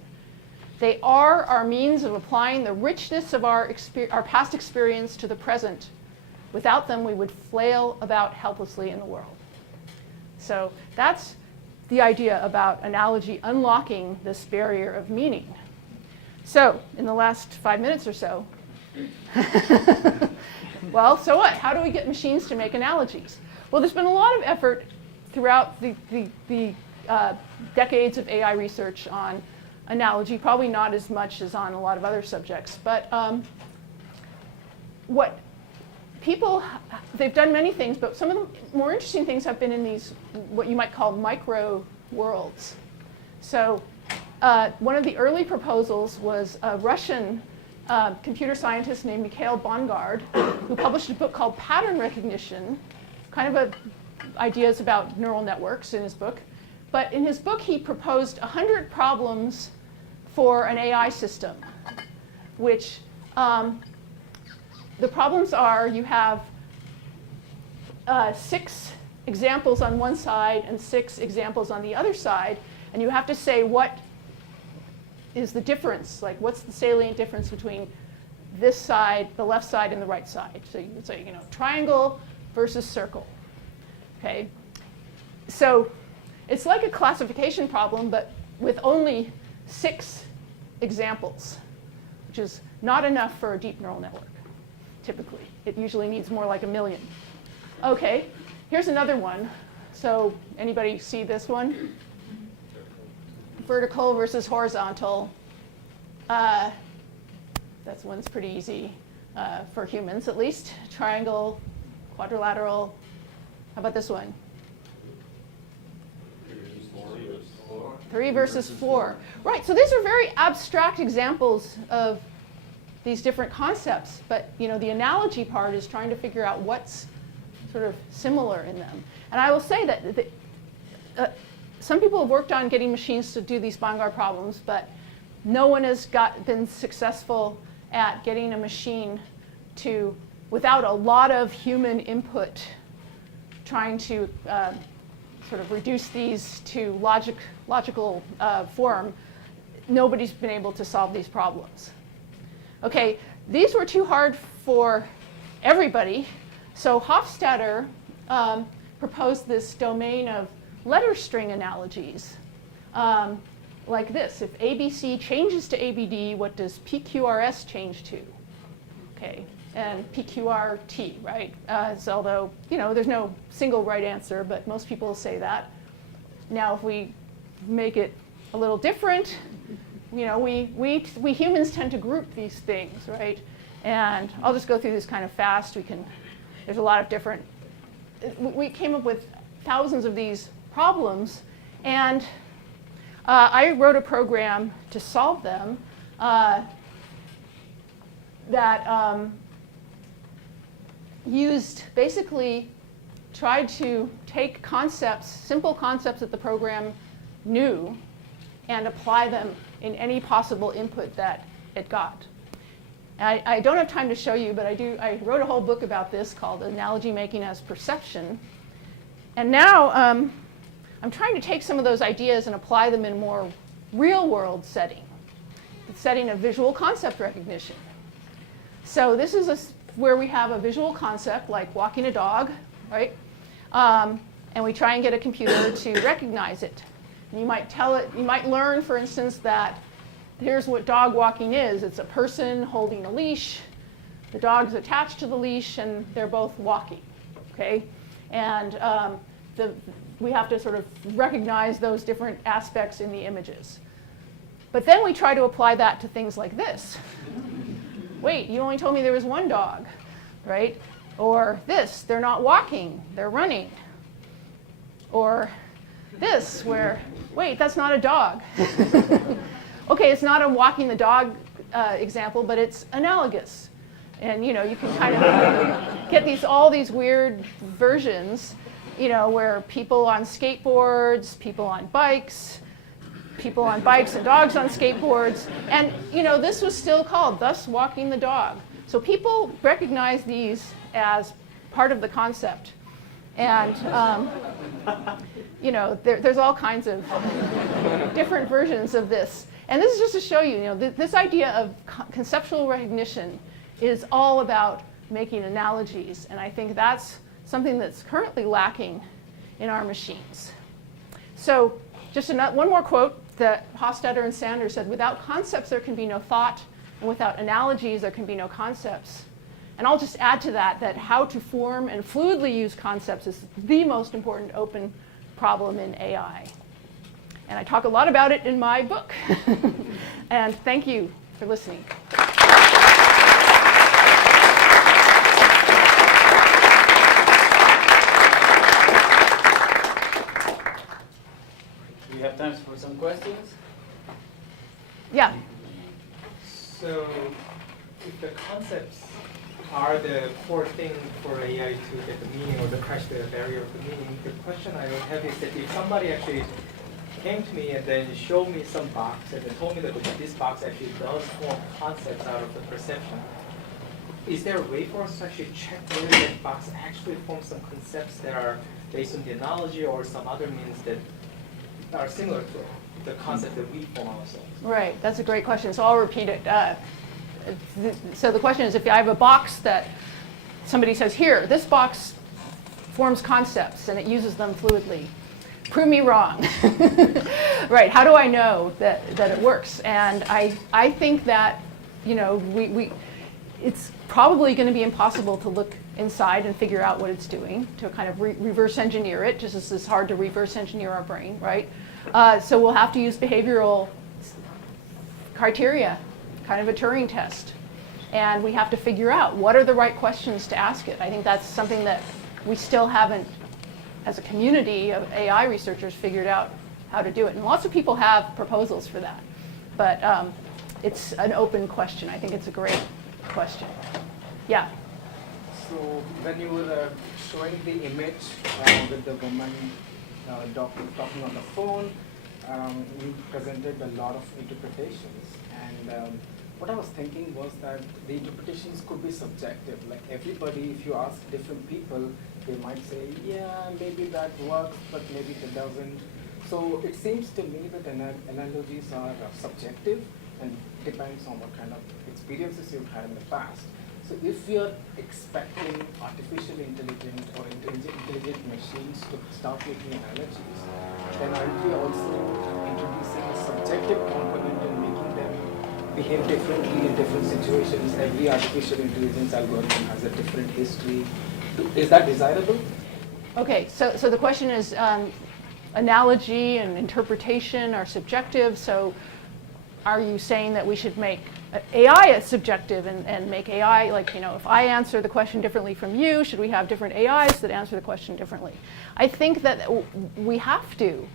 They are our means of applying the richness of our past experience to the present. Without them, we would flail about helplessly in the world. So that's the idea about analogy unlocking this barrier of meaning. So in the last 5 minutes or so, well, so what? How do we get machines to make analogies? Well, there's been a lot of effort throughout the decades of AI research on analogy, probably not as much as on a lot of other subjects. But what people, they've done many things, but some of the more interesting things have been in these, what you might call micro worlds. So one of the early proposals was a Russian computer scientist named Mikhail Bongard, who published a book called Pattern Recognition, kind of ideas about neural networks in his book. But in his book, he proposed 100 problems for an AI system, which the problems are you have 6 examples on one side and 6 examples on the other side, and you have to say what is the difference, like what's the salient difference between this side, the left side, and the right side. So you would say, triangle versus circle. Okay? So it's like a classification problem, but with only 6 examples, which is not enough for a deep neural network, typically. It usually needs more like 1 million. Okay, here's another one. So anybody see this one? Vertical versus horizontal. That's one's pretty easy for humans, at least. Triangle, quadrilateral. How about this one? 3 versus 4. Right, so these are very abstract examples of these different concepts, but the analogy part is trying to figure out what's sort of similar in them. And I will say that some people have worked on getting machines to do these Bongard problems, but no one has been successful at getting a machine to, without a lot of human input, trying to sort of reduce these to logical form. Nobody's been able to solve these problems. Okay, these were too hard for everybody, so Hofstadter proposed this domain of letter string analogies, like this. If ABC changes to ABD, what does PQRS change to? Okay, and PQRT, right? So although, there's no single right answer, but most people will say that. Now, if we make it a little different, we humans tend to group these things, right? And I'll just go through this kind of fast. There's a lot of different we came up with thousands of these problems, and I wrote a program to solve them that tried to take concepts, simple concepts that the program knew, and apply them in any possible input that it got. I don't have time to show you, but I wrote a whole book about this called Analogy Making as Perception. And now I'm trying to take some of those ideas and apply them in a more real-world setting, the setting of visual concept recognition. So this is where we have a visual concept, like walking a dog, right? And we try and get a computer to recognize it. And you might learn, for instance, that here's what dog walking is. It's a person holding a leash, the dog's attached to the leash, and they're both walking, okay? And we have to sort of recognize those different aspects in the images. But then we try to apply that to things like this. Wait, you only told me there was one dog, right? Or this, they're not walking, they're running. Or this, where, wait, that's not a dog. Okay, it's not a walking the dog example, but it's analogous. And you can kind of get all these weird versions, where people on skateboards, people on bikes and dogs on skateboards. And this was still called thus walking the dog. So people recognize these as part of the concept. And there's all kinds of different versions of this. And this is just to show you, this idea of conceptual recognition is all about making analogies. And I think that's something that's currently lacking in our machines. So just one more quote that Hofstadter and Sander said, without concepts there can be no thought, and without analogies there can be no concepts. And I'll just add to that how to form and fluidly use concepts is the most important open problem in AI. And I talk a lot about it in my book. And thank you for listening. Do we have time for some questions? Yeah. So if the concepts are the core thing for AI to get the meaning or to crash the barrier of the meaning, the question I would have is that if somebody actually came to me and then showed me some box and then told me that this box actually does form concepts out of the perception, is there a way for us to actually check whether that box actually forms some concepts that are based on the analogy or some other means that are similar to the concept that we form ourselves? Right, that's a great question. So I'll repeat it. So the question is, if I have a box that somebody says, here, this box forms concepts and it uses them fluidly. Prove me wrong. Right, how do I know that it works? And I think that, it's probably going to be impossible to look inside and figure out what it's doing, to kind of reverse engineer it, just as it's hard to reverse engineer our brain, right? So we'll have to use behavioral criteria, kind of a Turing test. And we have to figure out what are the right questions to ask it. I think that's something that we still haven't, as a community of AI researchers, figured out how to do it. And lots of people have proposals for that. But it's an open question. I think it's a great question. Yeah? So when you were showing the image with the woman talking on the phone, you presented a lot of interpretations. And what I was thinking was that the interpretations could be subjective. Like everybody, if you ask different people, they might say, yeah, maybe that works, but maybe it doesn't. So it seems to me that analogies are subjective and depends on what kind of experiences you've had in the past. So if you're expecting artificial intelligence or intelligent machines to start making analogies, then aren't we also introducing a subjective component and making them behave differently in different situations? Every artificial intelligence algorithm has a different history. Is that desirable? Okay, so the question is, analogy and interpretation are subjective, so are you saying that we should make AI subjective and make AI, like, if I answer the question differently from you, should we have different AIs that answer the question differently? I think that we have to.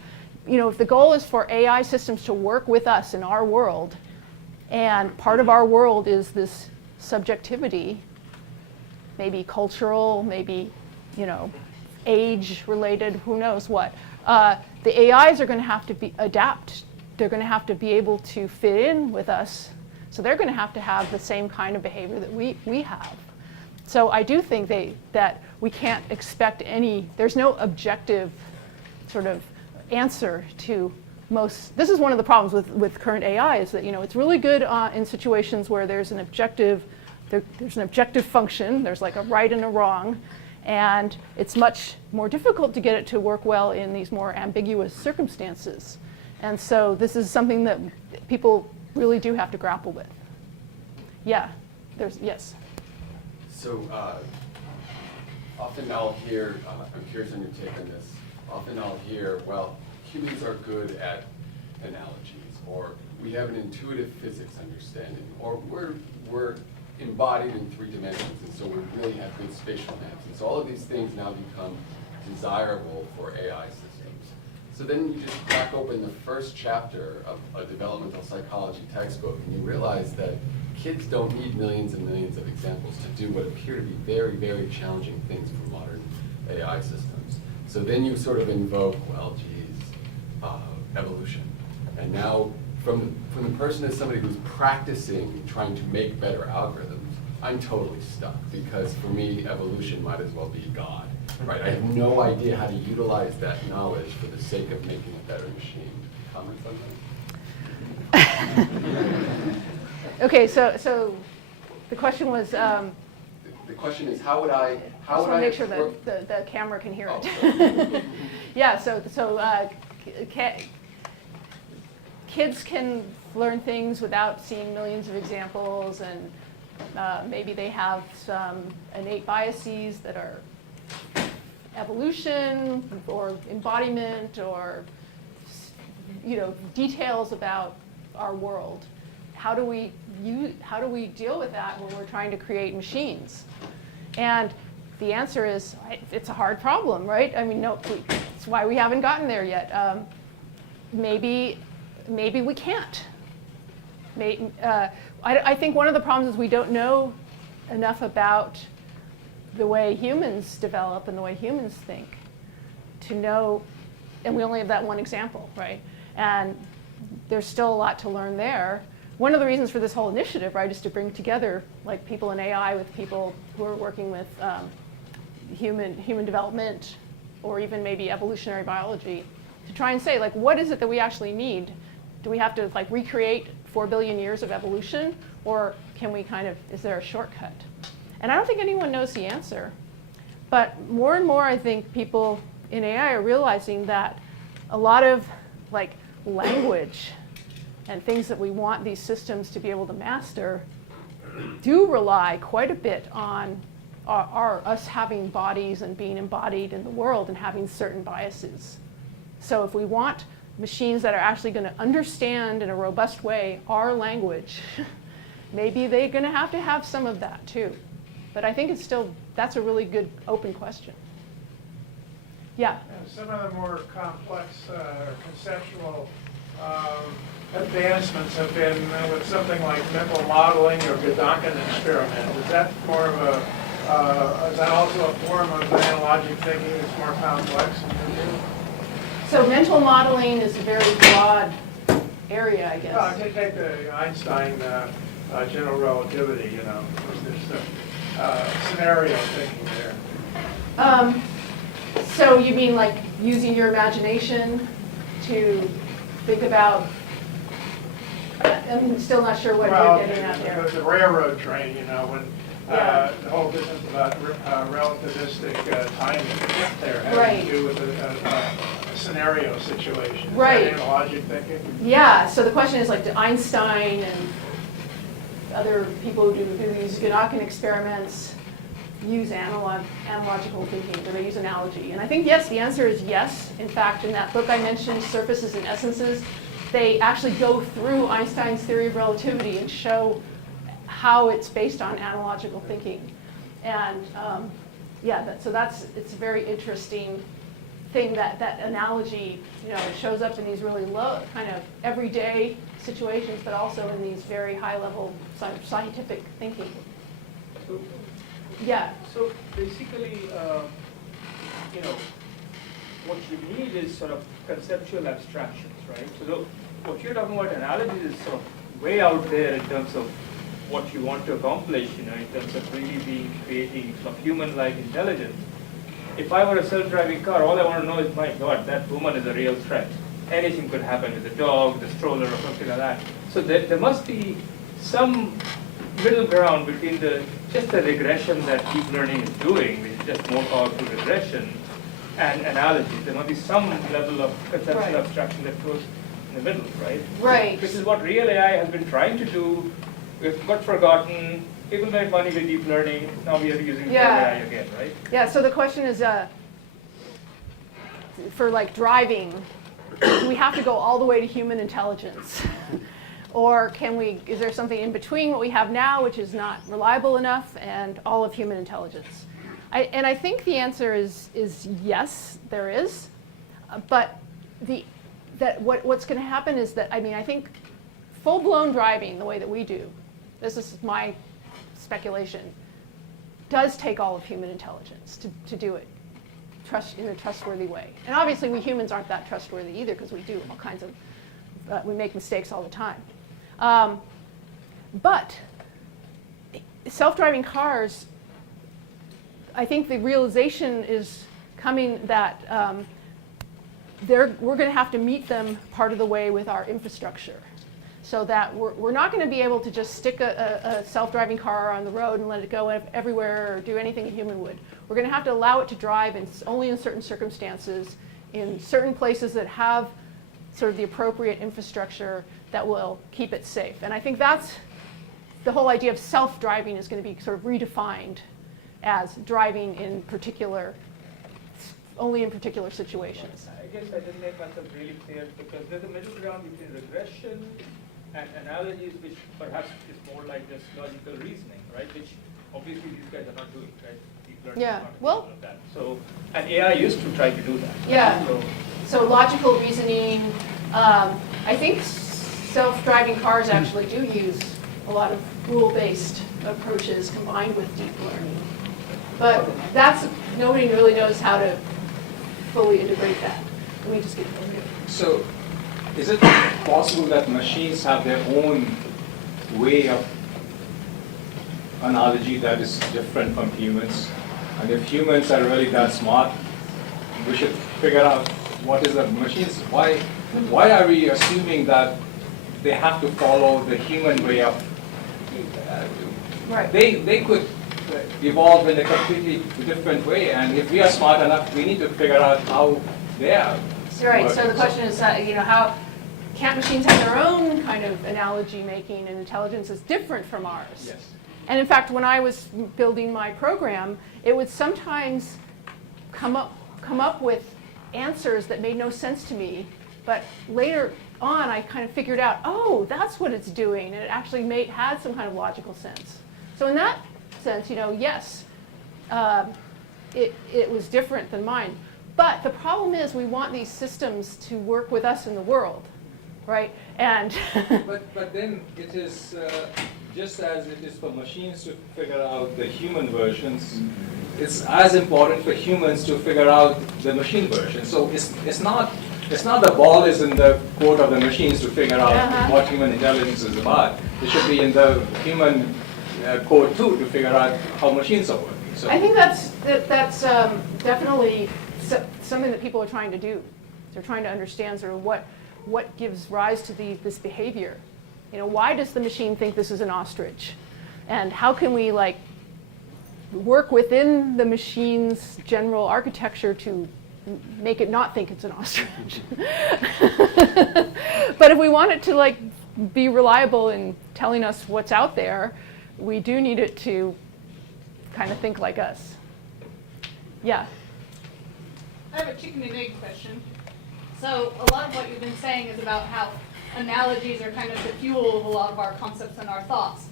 If the goal is for AI systems to work with us in our world, and part of our world is this subjectivity, maybe cultural, maybe, age-related, who knows what, the AIs are going to have to adapt. They're going to have to be able to fit in with us. So they're going to have the same kind of behavior that we have. So I do think that we can't expect there's no objective sort of answer to most. This is one of the problems with current AI, is that it's really good in situations where there's an objective function, there's like a right and a wrong, and it's much more difficult to get it to work well in these more ambiguous circumstances. And so this is something that people really do have to grapple with. Yeah, yes. So often I'll hear, I'm curious on your take on this, often I'll hear, well, humans are good at analogies, or we have an intuitive physics understanding, or we're embodied in 3 dimensions, and so we really have good spatial maps. And so all of these things now become desirable for AI systems. So then you just crack open the first chapter of a developmental psychology textbook, and you realize that kids don't need millions and millions of examples to do what appear to be very, very challenging things for modern AI systems. So then you sort of invoke, well, geez, evolution. And now, from the person as somebody who's practicing trying to make better algorithms, I'm totally stuck, because for me, evolution might as well be God, right? I have no idea how to utilize that knowledge for the sake of making a better machine. Comments on that? Okay, so the question was. The question is, how would I? I just want to make sure that the camera can hear it. Yeah. So kids can learn things without seeing millions of examples, and maybe they have some innate biases that are evolution or embodiment or details about our world. How do we deal with that when we're trying to create machines? And the answer is, it's a hard problem, right? I mean, no, it's why we haven't gotten there yet. Maybe we can't. I think one of the problems is we don't know enough about the way humans develop and the way humans think to know, and we only have that one example, right? And there's still a lot to learn there. One of the reasons for this whole initiative, right, is to bring together like people in AI with people who are working with human development, or even maybe evolutionary biology, to try and say, like, what is it that we actually need? Do we have to like recreate 4 billion years of evolution, or can we is there a shortcut? And I don't think anyone knows the answer. But more and more, I think people in AI are realizing that a lot of like language and things that we want these systems to be able to master do rely quite a bit on us having bodies and being embodied in the world and having certain biases. So if we want machines that are actually going to understand in a robust way our language, maybe they're going to have some of that too. But I think that's a really good open question. Yeah? Some of the more complex conceptual advancements have been with something like mental modeling or Gedanken experiment. Is that more of is that also a form of analogic thinking that's more complex in your view? So mental modeling is a very broad area, I guess. Well, take the Einstein general relativity, there's scenario thinking there. So you mean like using your imagination to think about, I'm still not sure what you're getting at there. The railroad train, when the whole business about relativistic timing there has to do with a scenario situation. Is that analogic thinking? Yeah, so the question is like, do Einstein and other people who do these Gedanken experiments use analogical thinking? Do they use analogy? And I think yes, the answer is yes. In fact, in that book I mentioned, Surfaces and Essences, they actually go through Einstein's theory of relativity and show how it's based on analogical thinking. And it's a very interesting thing that analogy, shows up in these really low, kind of everyday situations, but also in these very high-level scientific thinking. So, Yeah. so basically, what you need is sort of conceptual abstractions, right? So what you're talking about analogies is sort of way out there in terms of what you want to accomplish, in terms of really creating sort of human-like intelligence. If I were a self-driving car, all I want to know is, my God, that woman is a real threat. Anything could happen with the dog, the stroller, or something like that. So there must be some middle ground between just the regression that deep learning is doing, which is just more powerful regression, and analogies. There must be some level of conceptual abstraction that goes in the middle, right? Right. This is what real AI has been trying to do. We've got forgotten. People make money with deep learning. Now we are using AI again, right? Yeah, so the question is, for like driving, do we have to go all the way to human intelligence? Or is there something in between what we have now, which is not reliable enough, and all of human intelligence? I think the answer is yes, there is. But what's going to happen is that, I think full-blown driving, the way that we do, this is my speculation, does take all of human intelligence to do it in a trustworthy way. And obviously we humans aren't that trustworthy either, because we do all kinds of, we make mistakes all the time. But self-driving cars, I think the realization is coming that we're going to have to meet them part of the way with our infrastructure. So that we're not going to be able to just stick a self-driving car on the road and let it go everywhere or do anything a human would. We're going to have to allow it to drive only in certain circumstances, in certain places that have sort of the appropriate infrastructure that will keep it safe. And I think that's the whole idea of self-driving is going to be sort of redefined as driving only in particular situations. I guess I didn't make myself really clear, because there's a middle ground between regression and analogies, which perhaps is more like just logical reasoning, right? Which obviously these guys are not doing, right? Deep learning is not doing that. So, and AI used to try to do that. Yeah. So logical reasoning. I think self-driving cars actually do use a lot of rule-based approaches combined with deep learning. But nobody really knows how to fully integrate that. Let me just get over here. So, is it possible that machines have their own way of analogy that is different from humans? And if humans are really that smart, we should figure out what is the machines. Why are we assuming that they have to follow the human way of? Right. They could evolve in a completely different way, and if we are smart enough, we need to figure out how they are. Right. So the question is, how can't machines have their own kind of analogy making and intelligence is different from ours? Yes. And in fact, when I was building my program, it would sometimes come up with answers that made no sense to me, but later on I kind of figured out, oh, that's what it's doing, and it actually had some kind of logical sense. So in that sense, yes, it was different than mine. But the problem is we want these systems to work with us in the world, right? And but then it is just as it is for machines to figure out the human versions, it's as important for humans to figure out the machine version. So it's not the ball is in the court of the machines to figure out what human intelligence is about. It should be in the human court too to figure out how machines are working. So I think that's definitely something that people are trying to do. They're trying to understand sort of what gives rise to this behavior. Why does the machine think this is an ostrich? And how can we work within the machine's general architecture to make it not think it's an ostrich? But if we want it to be reliable in telling us what's out there, we do need it to kind of think like us. Yeah. I have a chicken and egg question. So a lot of what you've been saying is about how analogies are kind of the fuel of a lot of our concepts and our thoughts.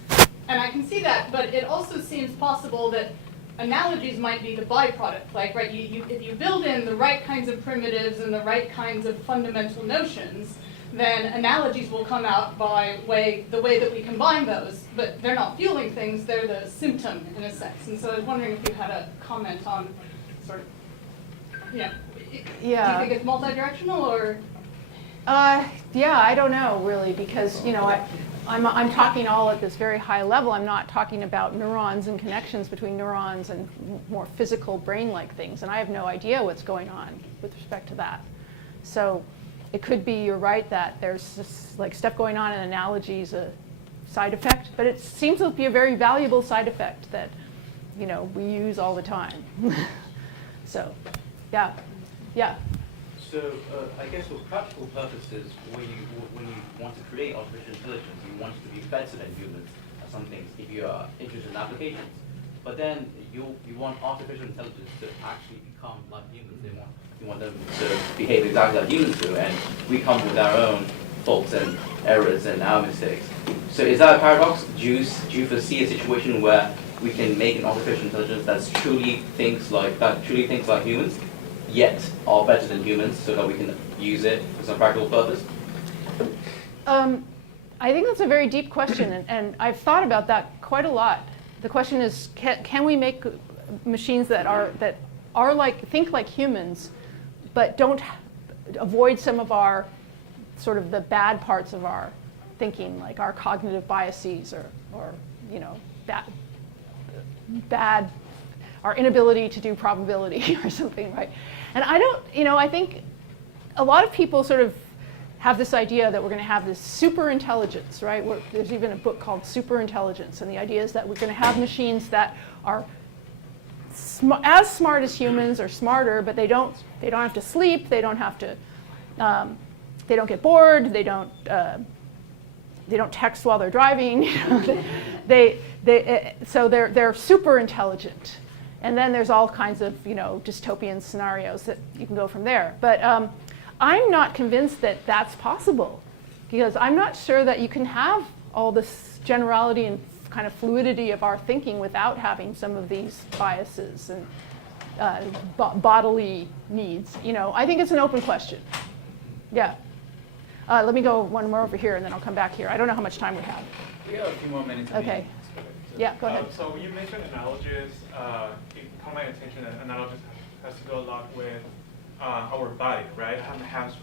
And I can see that, but it also seems possible that analogies might be the byproduct. Like, right, if you build in the right kinds of primitives and the right kinds of fundamental notions, then analogies will come out by the way that we combine those. But they're not fueling things, they're the symptom in a sense. And so I was wondering if you had a comment on sort of, yeah. Do you think it's multi-directional or? Yeah, I don't know really, because I'm talking all at this very high level. I'm not talking about neurons and connections between neurons and more physical brain-like things, and I have no idea what's going on with respect to that. So it could be, you're right, that there's this, like, stuff going on in analogies, a side effect, but it seems to be a very valuable side effect that we use all the time. So, yeah. So I guess for practical purposes, when you want to create artificial intelligence, you want it to be better than humans at some things if you are interested in applications. But then you want artificial intelligence to actually become like humans. You want them to behave exactly like humans do, and we come with our own faults and errors and our mistakes. So is that a paradox? Do you foresee a situation where we can make an artificial intelligence that truly thinks like humans, yet are better than humans, so that we can use it for some practical purpose? I think that's a very deep question, and I've thought about that quite a lot. The question is, can we make machines that think like humans, but don't avoid some of our sort of the bad parts of our thinking, like our cognitive biases or bad our inability to do probability or something, right? And I think a lot of people sort of have this idea that we're going to have this super intelligence, right? There's even a book called Super Intelligence, and the idea is that we're going to have machines that are as smart as humans or smarter, but they don't have to sleep, they don't have to, they don't get bored, they don't text while they're driving. So they're super intelligent. And then there's all kinds of dystopian scenarios that you can go from there. But I'm not convinced that that's possible, because I'm not sure that you can have all this generality and kind of fluidity of our thinking without having some of these biases and bodily needs. I think it's an open question. Yeah. Let me go one more over here, and then I'll come back here. I don't know how much time we have. We have a few more minutes. Okay. Yeah, go ahead. So you mentioned analogies. It caught my attention that analogies has to do a lot with our body, right? Hands.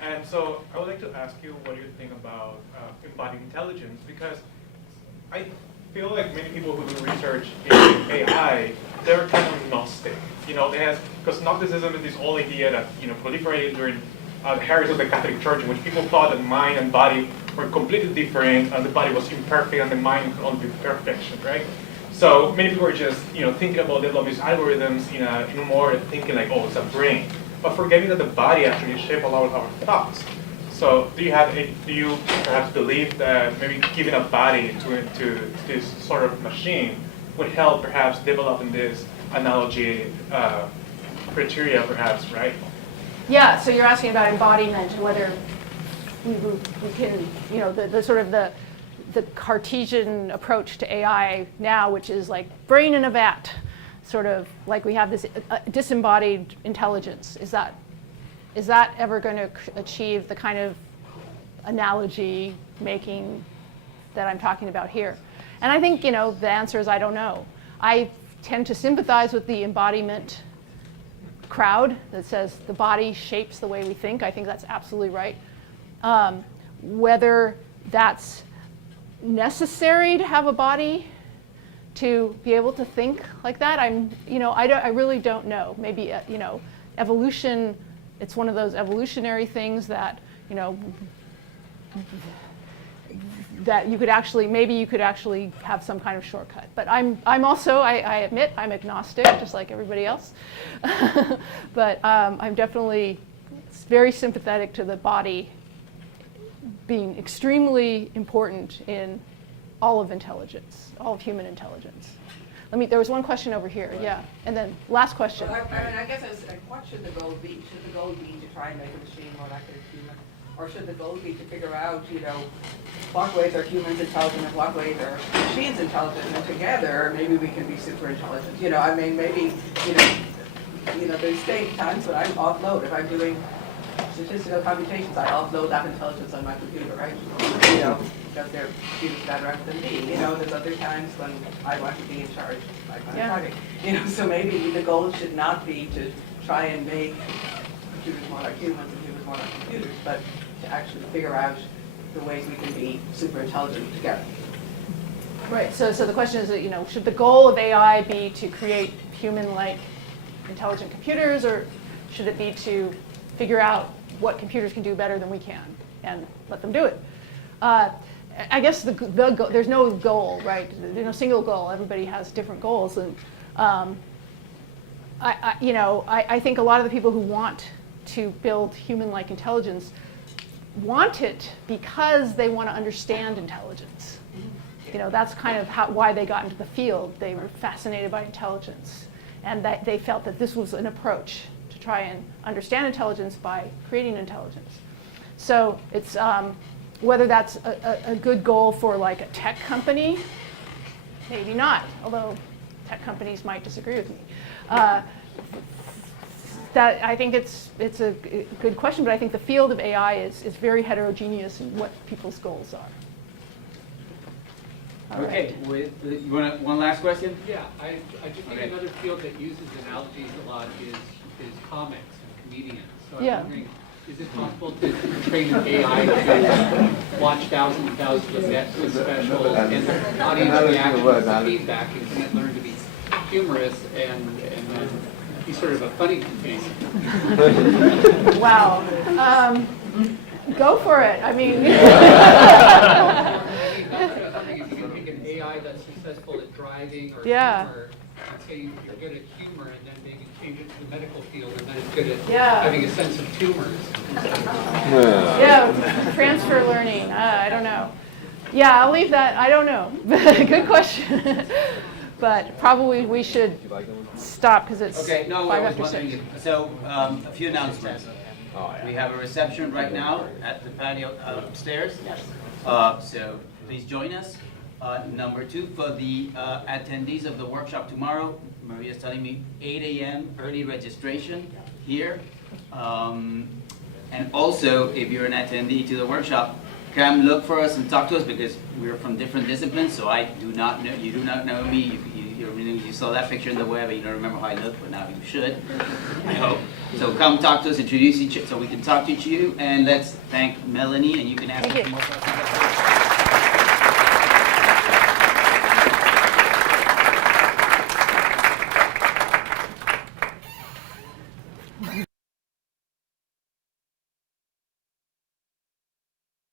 And so I would like to ask you what you think about embodied intelligence, because I feel like many people who do research in AI, they're kind of Gnostic. Because Gnosticism is this whole idea that proliferated during the heresy of the Catholic Church, in which people thought that mind and body were completely different, and the body was imperfect, and the mind could only be perfection, right? So many people are just, thinking about developing these algorithms in a more thinking like, oh, it's a brain, but forgetting that the body actually shapes a lot of our thoughts. So do you perhaps believe that maybe giving a body to this sort of machine would help perhaps developing this analogy criteria, perhaps, right? Yeah, so you're asking about embodiment and whether we can, the sort of the Cartesian approach to AI now, which is like brain in a vat, sort of like we have this disembodied intelligence. Is that ever going to achieve the kind of analogy making that I'm talking about here? And I think, the answer is I don't know. I tend to sympathize with the embodiment crowd that says the body shapes the way we think. I think that's absolutely right. Whether that's necessary to have a body to be able to think like that, I really don't know. Maybe evolution. It's one of those evolutionary things that that you could actually have some kind of shortcut. But I'm also, I admit, I'm agnostic, just like everybody else. But I'm definitely very sympathetic to the body being extremely important in all of intelligence, all of human intelligence. There was one question over here, yeah, and then last question. Well, I guess what should the goal be? Should the goal be to try and make a machine more like a human, Or should the goal be to figure out, what ways are humans intelligent and what ways are machines intelligent, and together maybe we can be super intelligent. I mean, maybe, there's times when I offload. If I'm doing statistical computations, I offload that intelligence on my computer, right? Because they're computers better at than me. There's other times when I want to be in charge, like when I'm driving. So maybe the goal should not be to try and make computers more like humans and humans more like computers, but to actually figure out the ways we can be super intelligent together. Right. So the question is that, should the goal of AI be to create human-like intelligent computers, or should it be to figure out what computers can do better than we can and let them do it? I guess there's no goal, right? There's no single goal. Everybody has different goals, and I think a lot of the people who want to build human-like intelligence want it because they want to understand intelligence. That's kind of why they got into the field. They were fascinated by intelligence, and that they felt that this was an approach to try and understand intelligence by creating intelligence. So it's whether that's a good goal for like a tech company, maybe not, although tech companies might disagree with me. That I think it's a good question, but I think the field of AI is very heterogeneous in what people's goals are. All Okay, you want one last question? Yeah, I just think another field that uses analogies a lot is comics and comedians. So I'm wondering, is it possible to train an AI to watch thousands and thousands of Netflix specials and the audience reaction to feedback, and can it learn to be humorous and then be sort of a funny face? Wow. Go for it. I mean. If you can take an AI that's successful at driving or humor, and say you're good at humor, and then maybe change it to the medical field, and then it's good at having a sense of tumors. Transfer learning. I don't know. Yeah, I'll leave that. I don't know. Good question. But probably we should stop because it's 5 after 6. So a few announcements. We have a reception right now at the patio upstairs. So please join us. Number 2, for the attendees of the workshop tomorrow, Maria's telling me 8 a.m. early registration here. And also, if you're an attendee to the workshop, come look for us and talk to us, because we're from different disciplines. So I do not know, you do not know me. You saw that picture in the web, and you don't remember how I look, but now you should, I hope. So come talk to us, introduce each, so we can talk to you, and let's thank Melanie, and you can ask her more questions.